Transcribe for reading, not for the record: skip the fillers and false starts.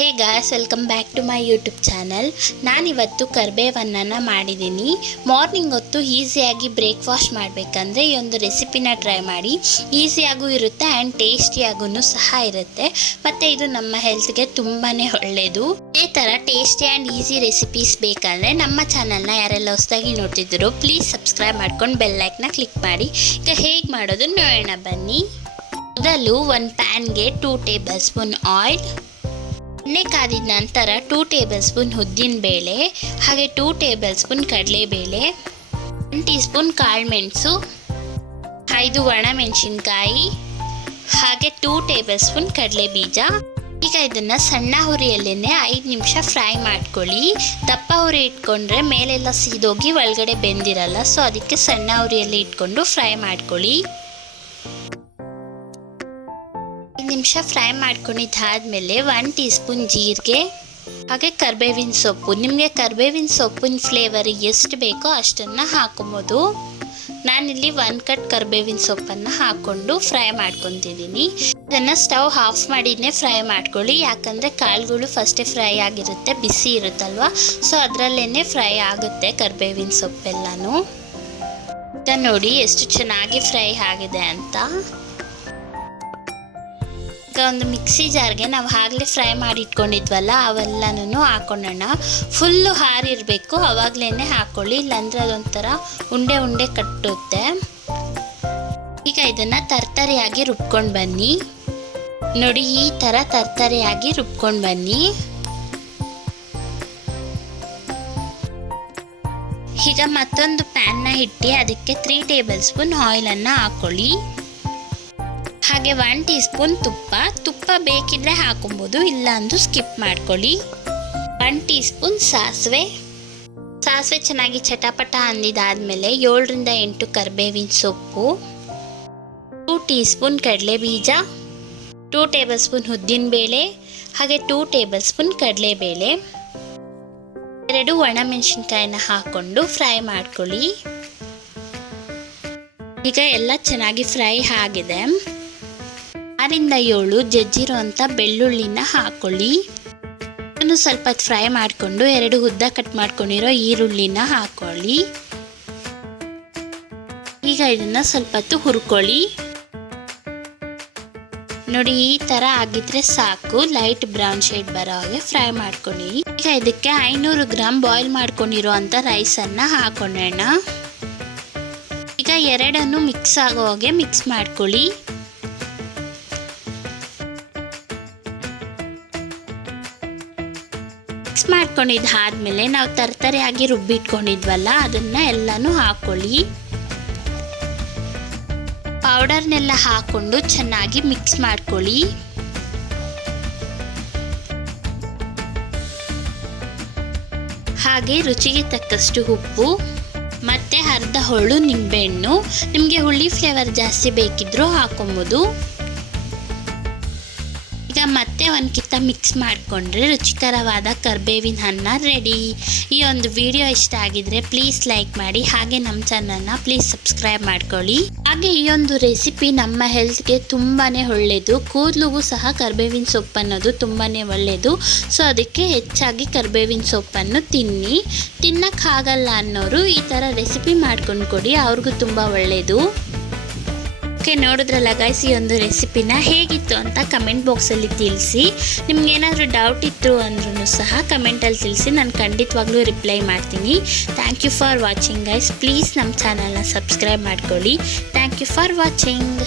Hey guys, welcome back to my YouTube channel. ನಾನಿವತ್ತು ಕರಿಬೇವನ್ನ ಮಾಡಿದ್ದೀನಿ. ಮಾರ್ನಿಂಗ್ ಹೊತ್ತು ಈಸಿಯಾಗಿ ಬ್ರೇಕ್ಫಾಸ್ಟ್ ಮಾಡಬೇಕಂದ್ರೆ ಈ ಒಂದು ರೆಸಿಪಿನ ಟ್ರೈ ಮಾಡಿ. ಈಸಿಯಾಗೂ ಇರುತ್ತೆ ಆ್ಯಂಡ್ ಟೇಸ್ಟಿಯಾಗೂ ಸಹ ಇರುತ್ತೆ. ಮತ್ತು ಇದು ನಮ್ಮ ಹೆಲ್ತ್ಗೆ ತುಂಬಾ ಒಳ್ಳೆಯದು. ಇದೇ ಥರ ಟೇಸ್ಟಿ ಆ್ಯಂಡ್ ಈಸಿ ರೆಸಿಪೀಸ್ ಬೇಕಂದರೆ ನಮ್ಮ ಚಾನಲ್ನ ಯಾರೆಲ್ಲ ಹೊಸದಾಗಿ ನೋಡ್ತಿದ್ದೀರೋ ಪ್ಲೀಸ್ ಸಬ್ಸ್ಕ್ರೈಬ್ ಮಾಡ್ಕೊಂಡು ಬೆಲ್ಲೈಕ್ನ ಕ್ಲಿಕ್ ಮಾಡಿ. ಈಗ ಹೇಗೆ ಮಾಡೋದು ನೋಡೋಣ ಬನ್ನಿ. ಮೊದಲು ಒಂದು ಪ್ಯಾನ್ಗೆ 2 ಟೇಬಲ್ ಸ್ಪೂನ್ ಆಯಿಲ್, ಎಣ್ಣೆ ಕಾದಿದ ನಂತರ 2 ಟೇಬಲ್ ಸ್ಪೂನ್ ಉದ್ದಿನ ಬೇಳೆ, ಹಾಗೆ 2 ಟೇಬಲ್ ಸ್ಪೂನ್ ಕಡಲೆಬೇಳೆ, 1 ಟೀ ಸ್ಪೂನ್ ಕಾಳುಮೆಣಸು, 5 ಒಣಮೆಣಸಿನ್ಕಾಯಿ, ಹಾಗೆ 2 ಟೇಬಲ್ ಸ್ಪೂನ್ ಕಡಲೆ ಬೀಜ. ಈಗ ಇದನ್ನು ಸಣ್ಣ ಹುರಿಯಲ್ಲೇ 5 ನಿಮಿಷ ಫ್ರೈ ಮಾಡ್ಕೊಳ್ಳಿ. ದಪ್ಪ ಹುರಿ ಇಟ್ಕೊಂಡ್ರೆ ಮೇಲೆಲ್ಲ ಸೀದೋಗಿ ಒಳಗಡೆ ಬೆಂದಿರಲ್ಲ, ಸೊ ಅದಕ್ಕೆ ಸಣ್ಣ ಹುರಿಯಲ್ಲಿ ಇಟ್ಕೊಂಡು ಫ್ರೈ ಮಾಡ್ಕೊಳ್ಳಿ. 5 ನಿಮಿಷ ಫ್ರೈ ಮಾಡ್ಕೊಂಡಿದ್ದಾದಮೇಲೆ 1 ಟೀ ಸ್ಪೂನ್ ಜೀರಿಗೆ, ಹಾಗೆ ಕರಿಬೇವಿನ ಸೊಪ್ಪು. ನಿಮಗೆ ಕರಿಬೇವಿನ ಸೊಪ್ಪಿನ ಫ್ಲೇವರ್ ಎಷ್ಟು ಬೇಕೋ ಅಷ್ಟನ್ನು ಹಾಕೊಬೋದು. ನಾನಿಲ್ಲಿ 1 ಕಟ್ ಕರಿಬೇವಿನ ಸೊಪ್ಪನ್ನು ಹಾಕ್ಕೊಂಡು ಫ್ರೈ ಮಾಡ್ಕೊತಿದ್ದೀನಿ. ಇದನ್ನು ಸ್ಟವ್ ಆಫ್ ಮಾಡಿನೇ ಫ್ರೈ ಮಾಡ್ಕೊಳ್ಳಿ, ಯಾಕಂದರೆ ಕಾಳುಗಳು ಫಸ್ಟೇ ಫ್ರೈ ಆಗಿರುತ್ತೆ, ಬಿಸಿ ಇರುತ್ತಲ್ವ, ಸೊ ಅದರಲ್ಲೇ ಫ್ರೈ ಆಗುತ್ತೆ ಕರಿಬೇವಿನ ಸೊಪ್ಪೆಲ್ಲನೂ. ಈಗ ನೋಡಿ ಎಷ್ಟು ಚೆನ್ನಾಗಿ ಫ್ರೈ ಆಗಿದೆ ಅಂತ. ಈಗ ಒಂದು ಮಿಕ್ಸಿ ಜಾರ್ಗೆ ನಾವು ಆಗಲೇ ಫ್ರೈ ಮಾಡಿ ಇಟ್ಕೊಂಡಿದ್ವಲ್ಲ ಅವೆಲ್ಲನೂ ಹಾಕೊಳ್ಳೋಣ. ಫುಲ್ಲು ಹಾರಿರಬೇಕು, ಆವಾಗಲೇ ಹಾಕ್ಕೊಳ್ಳಿ, ಇಲ್ಲಾಂದರೆ ಅದೊಂಥರ ಉಂಡೆ ಉಂಡೆ ಕಟ್ಟುತ್ತೆ. ಈಗ ಇದನ್ನು ತರ್ತರಿಯಾಗಿ ರುಬ್ಕೊಂಡು ಬನ್ನಿ. ನೋಡಿ, ಈ ಥರ ತರ್ತರಿಯಾಗಿ ರುಬ್ಕೊಂಡು ಬನ್ನಿ. ಈಗ ಮತ್ತೊಂದು ಪ್ಯಾನ್ನ ಇಟ್ಟು ಅದಕ್ಕೆ 3 ಟೇಬಲ್ ಸ್ಪೂನ್ ಆಯಿಲನ್ನು ಹಾಕ್ಕೊಳ್ಳಿ. ಹಾಗೆ 1 ಟೀ ಸ್ಪೂನ್ ತುಪ್ಪ ಬೇಕಿದ್ರೆ ಹಾಕೊಬೋದು, ಇಲ್ಲ ಅಂದು ಸ್ಕಿಪ್ ಮಾಡ್ಕೊಳ್ಳಿ. 1 ಟೀ ಸ್ಪೂನ್ ಸಾಸಿವೆ ಚೆನ್ನಾಗಿ ಚಟಪಟ ಅಂದಿದ್ದಾದಮೇಲೆ 7 ರಿಂದ 8 ಕರಿಬೇವಿನ ಸೊಪ್ಪು, 2 ಟೀ ಸ್ಪೂನ್ ಕಡಲೆ ಬೀಜ, 2 ಟೇಬಲ್ ಸ್ಪೂನ್ ಉದ್ದಿನ ಬೇಳೆ, ಹಾಗೆ 2 ಟೇಬಲ್ ಸ್ಪೂನ್ ಕಡಲೆಬೇಳೆ, 2 ಒಣಮೆಣಸಿನ್ಕಾಯಿನ ಹಾಕ್ಕೊಂಡು ಫ್ರೈ ಮಾಡ್ಕೊಳ್ಳಿ. ಈಗ ಎಲ್ಲ ಚೆನ್ನಾಗಿ ಫ್ರೈ ಆಗಿದೆ. 6 ರಿಂದ 7 ಜಜ್ಜಿರುವಂಥ ಬೆಳ್ಳುಳ್ಳಿನ ಹಾಕ್ಕೊಳ್ಳಿ. ಅದನ್ನು ಸ್ವಲ್ಪ ಫ್ರೈ ಮಾಡಿಕೊಂಡು 2 ಉದ್ದ ಕಟ್ ಮಾಡ್ಕೊಂಡಿರೋ ಈರುಳ್ಳಿನ ಹಾಕ್ಕೊಳ್ಳಿ. ಈಗ ಇದನ್ನು ಸ್ವಲ್ಪ ಹೊತ್ತು ಹುರ್ಕೊಳ್ಳಿ. ನೋಡಿ, ಈ ಥರ ಆಗಿದ್ರೆ ಸಾಕು. ಲೈಟ್ ಬ್ರೌನ್ ಶೇಡ್ ಬರೋ ಹಾಗೆ ಫ್ರೈ ಮಾಡ್ಕೊಳ್ಳಿ. ಈಗ ಇದಕ್ಕೆ 500 ಗ್ರಾಮ್ ಬಾಯ್ಲ್ ಮಾಡ್ಕೊಂಡಿರೋ ಅಂಥ ರೈಸನ್ನು ಹಾಕೊಳ್ಳೋಣ. ಈಗ ಎರಡನ್ನು ಮಿಕ್ಸ್ ಆಗೋ ಹಾಗೆ ಮಿಕ್ಸ್ ಮಾಡ್ಕೊಳ್ಳಿ. ಮಿಕ್ಸ್ ಮಾಡ್ಕೊಂಡಿದ್ದಾದ್ಮೇಲೆ ನಾವು ತರ್ತರಿಯಾಗಿ ರುಬ್ಬಿಟ್ಕೊಂಡಿದ್ವಲ್ಲ ಅದನ್ನು ಎಲ್ಲನೂ ಹಾಕ್ಕೊಳ್ಳಿ. ಪೌಡರ್ನೆಲ್ಲ ಹಾಕ್ಕೊಂಡು ಚೆನ್ನಾಗಿ ಮಿಕ್ಸ್ ಮಾಡ್ಕೊಳ್ಳಿ. ಹಾಗೆ ರುಚಿಗೆ ತಕ್ಕಷ್ಟು ಉಪ್ಪು ಮತ್ತು ಅರ್ಧ ಹೋಳು ನಿಂಬೆಹಣ್ಣು. ನಿಮಗೆ ಹುಳಿ ಫ್ಲೇವರ್ ಜಾಸ್ತಿ ಬೇಕಿದ್ರೂ ಹಾಕೊಬೋದು. ಈಗ ಮತ್ತೆ ಒಂದು ಕಿತ್ತ ಮಿಕ್ಸ್ ಮಾಡಿಕೊಂಡ್ರೆ ರುಚಿಕರವಾದ ಕರಿಬೇವಿನ ಅನ್ನ ರೆಡಿ. ಈ ಒಂದು ವಿಡಿಯೋ ಇಷ್ಟ ಆಗಿದ್ರೆ ಪ್ಲೀಸ್ ಲೈಕ್ ಮಾಡಿ, ಹಾಗೆ ನಮ್ಮ ಚಾನಲ್ನ ಪ್ಲೀಸ್ ಸಬ್ಸ್ಕ್ರೈಬ್ ಮಾಡ್ಕೊಳ್ಳಿ. ಹಾಗೆ ಈ ಒಂದು ರೆಸಿಪಿ ನಮ್ಮ ಹೆಲ್ತ್ಗೆ ತುಂಬಾ ಒಳ್ಳೆಯದು. ಕೂದಲಿಗೂ ಸಹ ಕರಿಬೇವಿನ ಸೊಪ್ಪು ಅನ್ನೋದು ತುಂಬಾ ಒಳ್ಳೆಯದು. ಸೊ ಅದಕ್ಕೆ ಹೆಚ್ಚಾಗಿ ಕರಿಬೇವಿನ ಸೊಪ್ಪನ್ನು ತಿನ್ನಕ್ಕಾಗಲ್ಲ ಅನ್ನೋರು ಈ ಥರ ರೆಸಿಪಿ ಮಾಡ್ಕೊಂಡು ಕೊಡಿ, ಅವ್ರಿಗೂ ತುಂಬ ಒಳ್ಳೆಯದು. ಓಕೆ, ನೋಡಿದ್ರಲ್ಲ ಗೈಸ್, ಈ ಒಂದು ರೆಸಿಪಿನ ಹೇಗಿತ್ತು ಅಂತ ಕಮೆಂಟ್ ಬಾಕ್ಸಲ್ಲಿ ತಿಳಿಸಿ. ನಿಮ್ಗೇನಾದರೂ ಡೌಟ್ ಇತ್ತು ಅಂದ್ರೂ ಸಹ ಕಮೆಂಟಲ್ಲಿ ತಿಳಿಸಿ, ನಾನು ಖಂಡಿತವಾಗ್ಲೂ ರಿಪ್ಲೈ ಮಾಡ್ತೀನಿ. Thank you for watching guys. Please ನಮ್ಮ ಚಾನಲ್ನ ಸಬ್ಸ್ಕ್ರೈಬ್ ಮಾಡ್ಕೊಳ್ಳಿ. Thank you for watching.